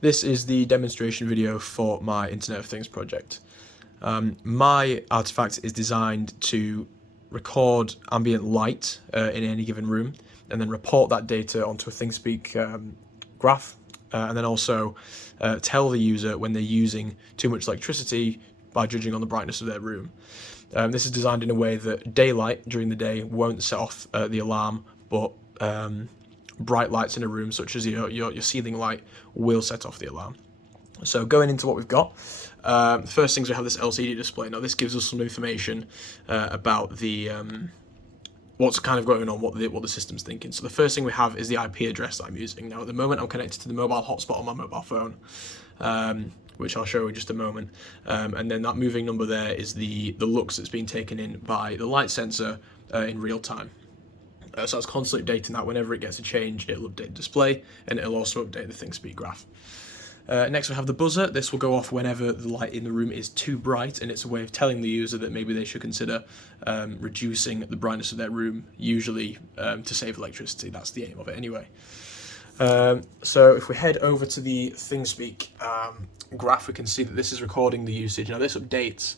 This is the demonstration video for my Internet of Things project. My artifact is designed to record ambient light in any given room and then report that data onto a ThingSpeak graph and then also tell the user when they're using too much electricity by judging on the brightness of their room. This is designed in a way that daylight during the day won't set off the alarm, but bright lights in a room, such as your ceiling light, will set off the alarm. So going into what we've got, the first things we have this LCD display. Now this gives us some information about the what's kind of going on, what the system's thinking. So the first thing we have is the IP address that I'm using. Now at the moment I'm connected to the mobile hotspot on my mobile phone, which I'll show in just a moment. And then that moving number there is the lux that's being taken in by the light sensor in real time. So it's constantly updating that. Whenever it gets a change, it'll update the display and it'll also update the ThingSpeak graph. Next we have the buzzer. This will go off whenever the light in the room is too bright, and it's a way of telling the user that maybe they should consider reducing the brightness of their room, usually to save electricity. That's the aim of it anyway. So if we head over to the ThingSpeak graph, we can see that this is recording the usage. Now this updates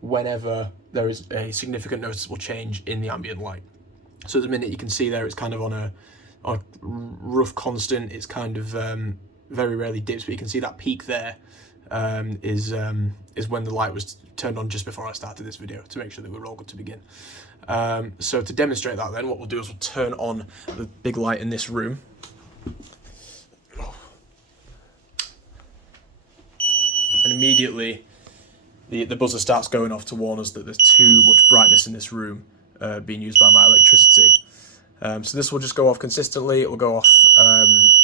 whenever there is a significant noticeable change in the ambient light. So at the minute you can see there it's kind of on a rough constant. It's kind of very rarely dips, but you can see that peak there is when the light was turned on just before I started this video to make sure that we're all good to begin. So to demonstrate that then, what we'll do is we'll turn on the big light in this room. And immediately the buzzer starts going off to warn us that there's too much brightness in this room being used by my electricity. So this will just go off consistently. It will go off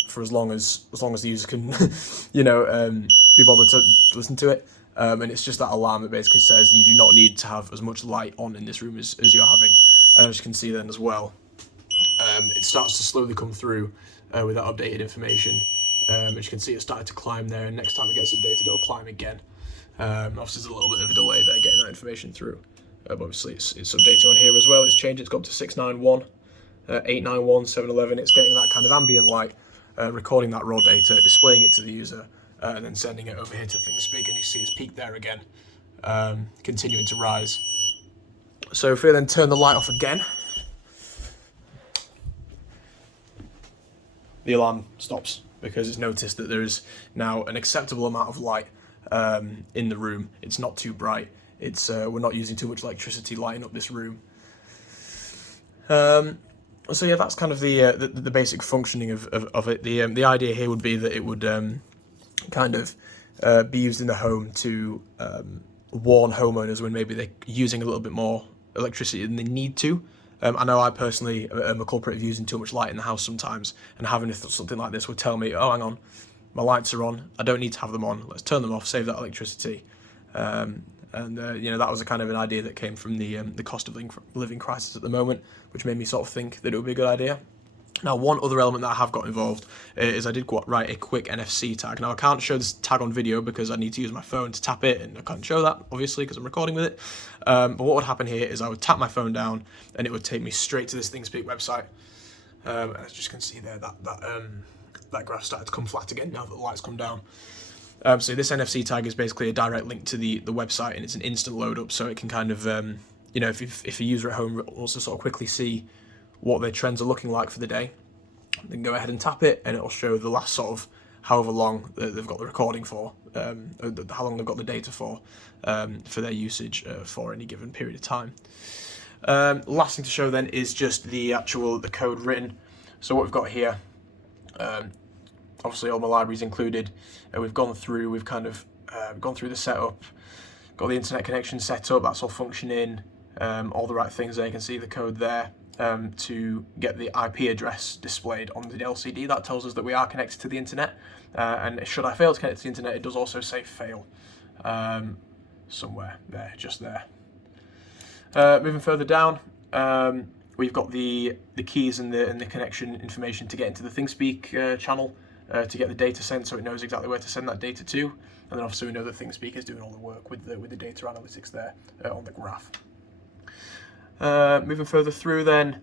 for as long as the user can, be bothered to listen to it. And it's just that alarm that basically says you do not need to have as much light on in this room as you're having. And as you can see then as well, it starts to slowly come through with that updated information. As you can see, it started to climb there, and next time it gets updated, it'll climb again. Obviously, there's a little bit of a delay there getting that information through. But obviously, it's updating on here as well. It's changed. It's got up to 691, 891, 711. It's getting that kind of ambient light, recording that raw data, displaying it to the user, and then sending it over here to ThingSpeak. And you see it's peaked there again, continuing to rise. So if we then turn the light off again, the alarm stops because it's noticed that there is now an acceptable amount of light in the room. It's not too bright. It's we're not using too much electricity lighting up this room. So yeah, that's kind of the basic functioning of it. The idea here would be that it would kind of be used in the home to warn homeowners when maybe they're using a little bit more electricity than they need to. I know I personally am a culprit of using too much light in the house sometimes, and having something like this would tell me, oh, hang on, my lights are on, I don't need to have them on, let's turn them off, save that electricity. That was a kind of an idea that came from the cost of living crisis at the moment, which made me sort of think that it would be a good idea. Now, one other element that I have got involved is I did write a quick NFC tag. Now, I can't show this tag on video because I need to use my phone to tap it, and I can't show that, obviously, because I'm recording with it. But what would happen here is I would tap my phone down, and it would take me straight to this ThingSpeak website. As you just can see there, that graph started to come flat again now that the lights come down. So this NFC tag is basically a direct link to the website, and it's an instant load up, so it can kind of, if a user at home wants to sort of quickly see what their trends are looking like for the day, then go ahead and tap it, and it'll show the last sort of however long they've got the recording for, how long they've got the data for their usage for any given period of time. Last thing to show then is just the code written. So what we've got here, obviously all my libraries included. We've gone through the setup, got the internet connection set up, that's all functioning, all the right things there. You can see the code there to get the IP address displayed on the LCD. That tells us that we are connected to the internet, and should I fail to connect to the internet, it does also say fail somewhere there, just there. Moving further down, we've got the keys and the connection information to get into the ThingSpeak channel to get the data sent, so it knows exactly where to send that data to. And then obviously we know that ThingSpeak is doing all the work with the data analytics there on the graph. Moving further through then,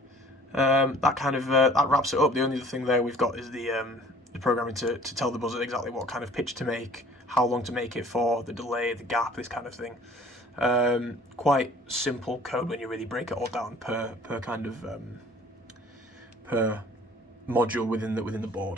that wraps it up. The only other thing there we've got is the the programming to tell the buzzer exactly what kind of pitch to make, how long to make it for, the delay, the gap, this kind of thing. Quite simple code when you really break it all down per kind of per module within the board.